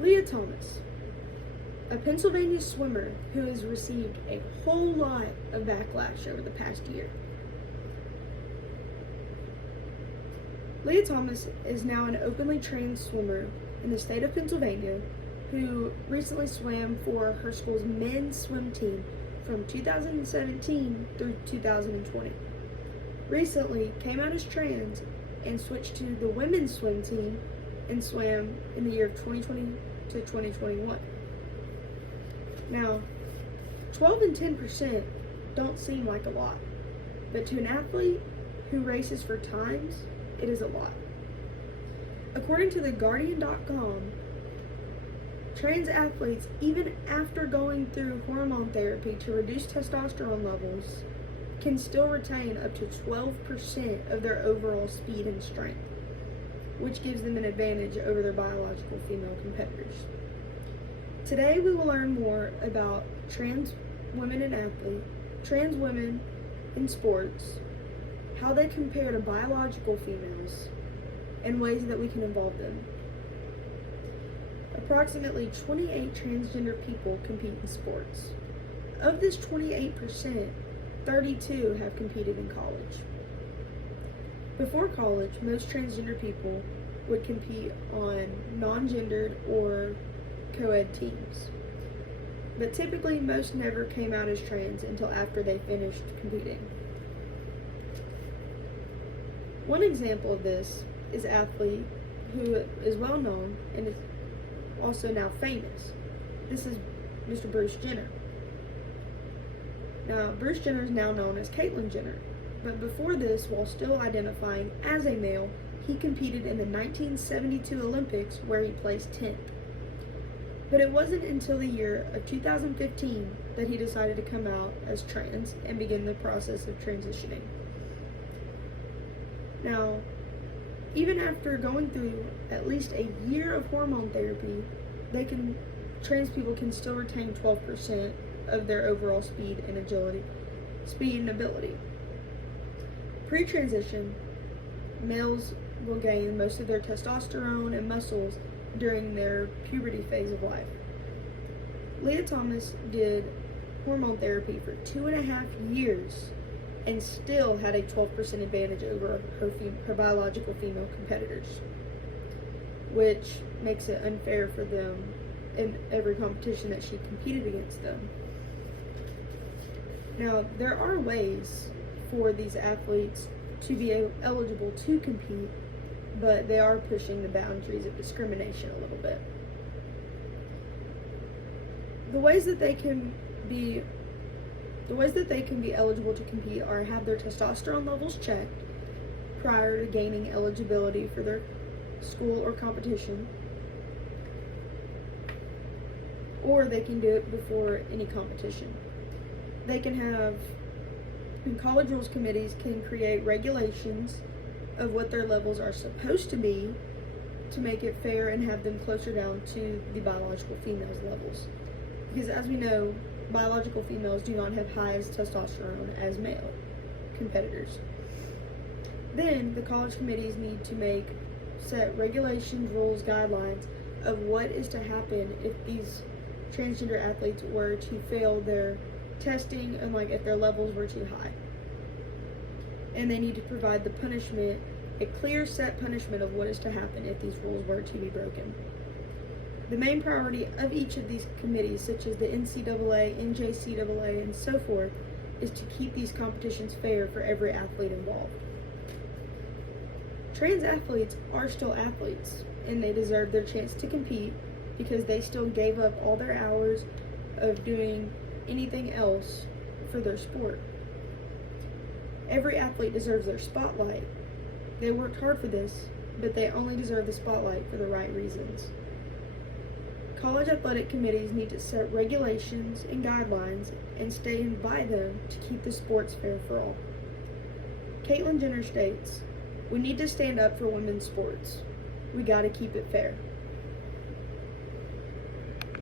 Leah Thomas, a Pennsylvania swimmer who has received a whole lot of backlash over the past year. Leah Thomas is now an openly trans swimmer in the state of Pennsylvania who recently swam for her school's men's swim team from 2017 through 2020. Recently came out as trans and switched to the women's swim team and swam in the year of 2020 to 2021. Now, 12 and 10% don't seem like a lot, but to an athlete who races for times, it is a lot. According to theguardian.com, trans athletes, even after going through hormone therapy to reduce testosterone levels, can still retain up to 12% of their overall speed and strength, which gives them an advantage over their biological female competitors. Today we will learn more about trans women in sports, how they compare to biological females, and ways that we can involve them. Approximately 28 transgender people compete in sports. Of this 28%, 32 have competed in college. Before college, most transgender people would compete on non-gendered or co-ed teams. But typically, most never came out as trans until after they finished competing. One example of this is an athlete who is well known and is also now famous. This is Mr. Bruce Jenner. Now, Bruce Jenner is now known as Caitlyn Jenner, but before this, while still identifying as a male, he competed in the 1972 Olympics where he placed 10th. But it wasn't until the year of 2015 that he decided to come out as trans and begin the process of transitioning. Now, even after going through at least a year of hormone therapy, trans people can still retain 12% of their overall speed and ability. Pre-transition, males will gain most of their testosterone and muscles during their puberty phase of life. Leah Thomas did hormone therapy for 2.5 years and still had a 12% advantage over her biological female competitors, which makes it unfair for them in every competition that she competed against them. Now, there are ways for these athletes to be eligible to compete, but they are pushing the boundaries of discrimination a little bit. The ways that they can be eligible to compete are have their testosterone levels checked prior to gaining eligibility for their school or competition, or they can do it before any competition. They can have, and college rules committees can create regulations of what their levels are supposed to be to make it fair and have them closer down to the biological females' levels. Because as we know, biological females do not have high as testosterone as male competitors. Then the college committees need to set regulations, rules, guidelines of what is to happen if these transgender athletes were to fail their testing and if their levels were too high. And they need to provide the punishment, a clear set punishment of what is to happen if these rules were to be broken. The main priority of each of these committees, such as the NCAA, NJCAA, and so forth, is to keep these competitions fair for every athlete involved. Trans athletes are still athletes, and they deserve their chance to compete because they still gave up all their hours of doing anything else for their sport. Every athlete deserves their spotlight. They worked hard for this, but they only deserve the spotlight for the right reasons. College athletic committees need to set regulations and guidelines and stand by them to keep the sports fair for all. Caitlyn Jenner states, "We need to stand up for women's sports. We gotta keep it fair."